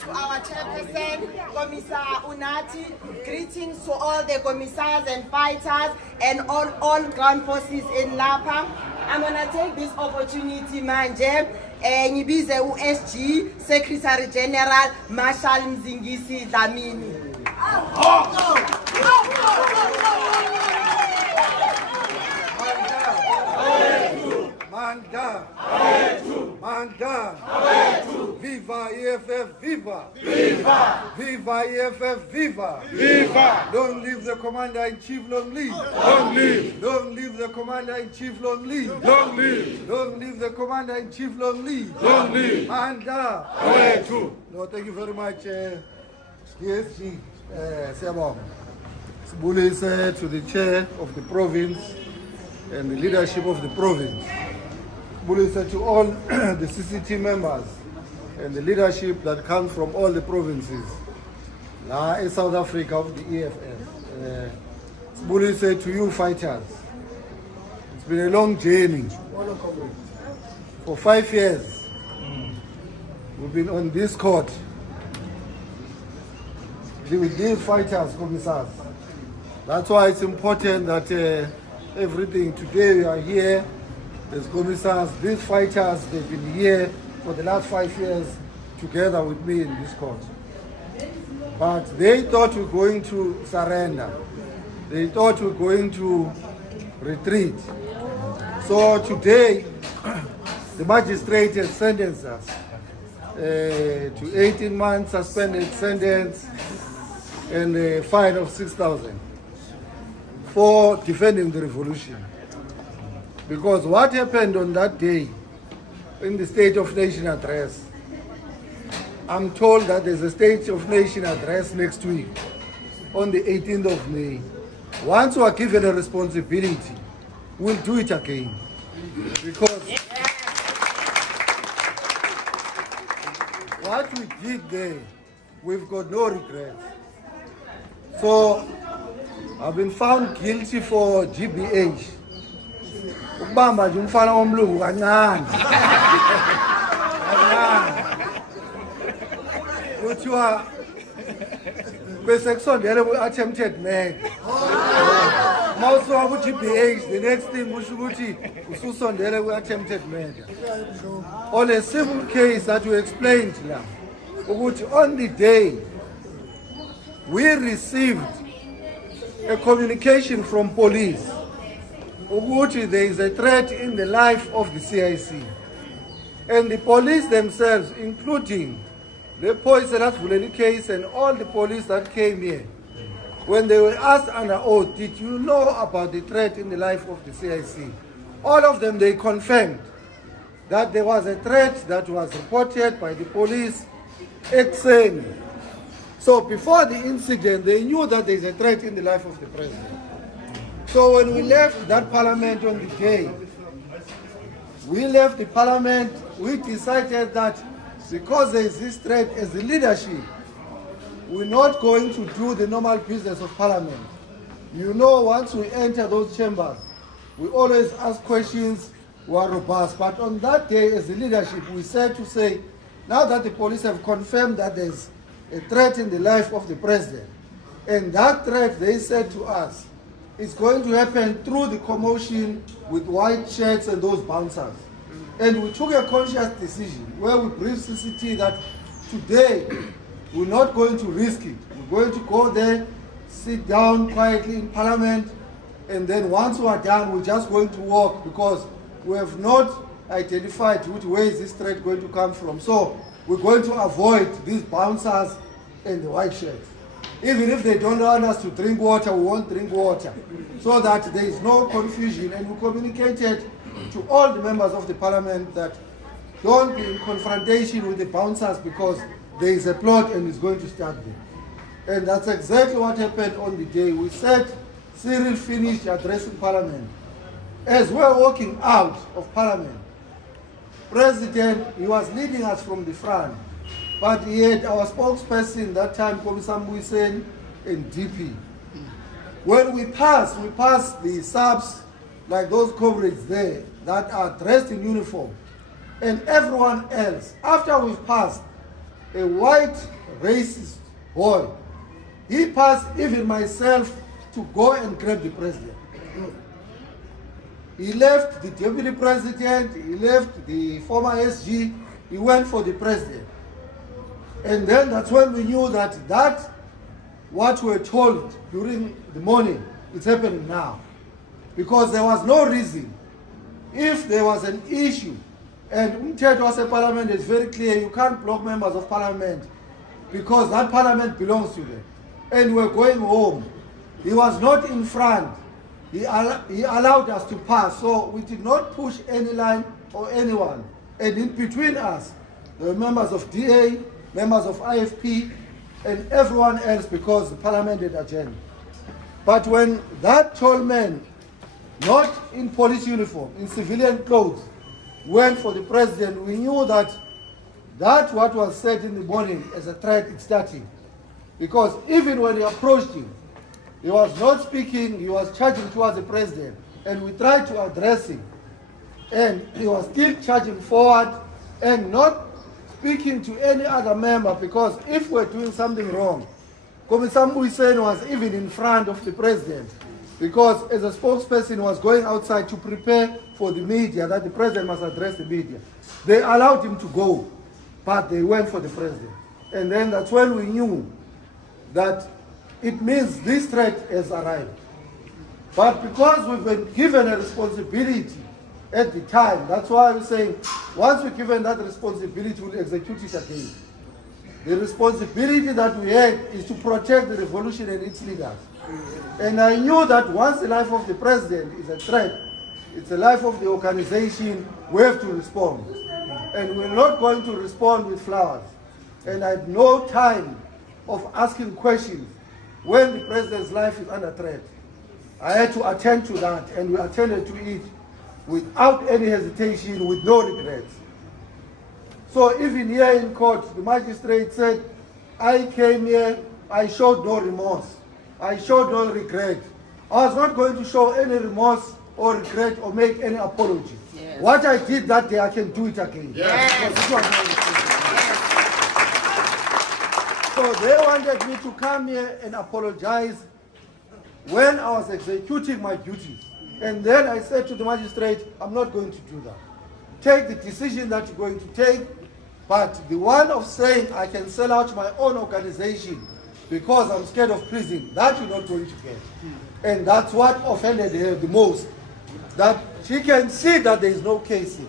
to our chairperson, Commissar Unati. Greetings to all the commissars and fighters and all ground forces in Lapa. I'm going to take this opportunity, manje, ngibize u-SG Secretary-General Marshall Dlamini. Manda, viva EFF, viva! Viva EFF, viva! Long live the Commander-in-Chief, long live! Long live the Commander-in-Chief, long live! Long live the Commander-in-Chief, long live! Manda! No, thank you very much, ESG. Bullies to the chair of the province and the leadership of the province. Bullies to all the CCT members and the leadership that comes from all the provinces now in South Africa of the EFF. Bullies to you fighters. It's been a long journey. For 5 years, we've been on this court with these fighters, commissars. That's why it's important that everything today we are here as commissars. These fighters, they've been here for the last 5 years together with me in this court. But they thought we were going to surrender. They thought we were going to retreat. So today, the magistrate has sentenced us to 18 months suspended sentence and a fine of 6,000 for defending the revolution. Because what happened on that day in the State of Nation address, I'm told that there's a State of Nation address next week on the 18th of May. Once we are given a responsibility, we'll do it again. Because what we did there, we've got no regrets. So I've been found guilty for GBH. Ukubamba nje umfana womlungu kancane. Kuthiwa bese kusondele ku-attempted murder. Mawusuka ku-GBH, the next thing usho ukuthi ususondele ku-attempted murder. On a simple case that we explained now, ukuthi on the day we received a communication from police ukuthi there is a threat in the life of the CIC. And the police themselves, including the police that Vuleli case and all the police that came here, when they were asked under oath, did you know about the threat in the life of the CIC? All of them, they confirmed that there was a threat that was reported by the police ex-saying. So before the incident, they knew that there is a threat in the life of the president. So when we left that parliament on the day, we left the parliament, we decided that because there is this threat as the leadership, we're not going to do the normal business of parliament. You know, once we enter those chambers, we always ask questions, we are robust. But on that day, as the leadership, we said to say, now that the police have confirmed that there's a threat in the life of the president, and that threat, they said to us, is going to happen through the commotion with white shirts and those bouncers. And we took a conscious decision where we briefed CCT that today we're not going to risk it. We're going to go there, sit down quietly in parliament, and then once we are done, we're just going to walk because we have not identified which way is this threat going to come from. So we're going to avoid these bouncers and the white shirts. Even if they don't want us to drink water, we won't drink water. So that there is no confusion. And we communicated to all the members of the parliament that don't be in confrontation with the bouncers because there is a plot and it's going to start there. And that's exactly what happened on the day. We said Cyril finished addressing parliament. As we're walking out of parliament, President, he was leading us from the front. But he had our spokesperson that time, Commissar Mbuyiseni, and DP. When we passed the subs, like those comrades there, that are dressed in uniform, and everyone else. After we've passed, a white racist boy. He passed even myself to go and grab the president. He left the deputy president, he left the former SG, he went for the president. And then that's when we knew that what we were told during the morning, it's happening now. Because there was no reason. If there was an issue, and Umthetho wase Parliament is very clear, you can't block members of Parliament because that Parliament belongs to them. And we're going home. He was not in front. He allowed us to pass, so we did not push any line or anyone. And in between us, there were members of DA, members of IFP, and everyone else because the Parliament had agenda. But when that tall man, not in police uniform, in civilian clothes, went for the president, we knew that what was said in the morning as a threat is starting. Because even when he approached him, he was not speaking, he was charging towards the president. And we tried to address him. And he was still charging forward and not speaking to any other member, because if we're doing something wrong, Kommissar Muysen was even in front of the president, because as a spokesperson was going outside to prepare for the media, that the president must address the media. They allowed him to go, but they went for the president. And then that's when we knew that it means this threat has arrived. But because we've been given a responsibility at the time, that's why I'm saying, once we're given that responsibility, we'll execute it again. The responsibility that we had is to protect the revolution and its leaders. And I knew that once the life of the president is a threat, it's the life of the organization, we have to respond. And we're not going to respond with flowers. And I had no time of asking questions when the president's life is under threat. I had to attend to that, and we attended to it without any hesitation, with no regrets. So even here in court, the magistrate said, I came here, I showed no remorse. I showed no regret. I was not going to show any remorse or regret or make any apology. Yes. What I did that day, I can do it again. Yes. So they wanted me to come here and apologize when I was executing my duties. And then I said to the magistrate, I'm not going to do that. Take the decision that you're going to take, but the one of saying I can sell out my own organization because I'm scared of prison, that you're not going to get. And that's what offended her the most, that she can see that there is no case here.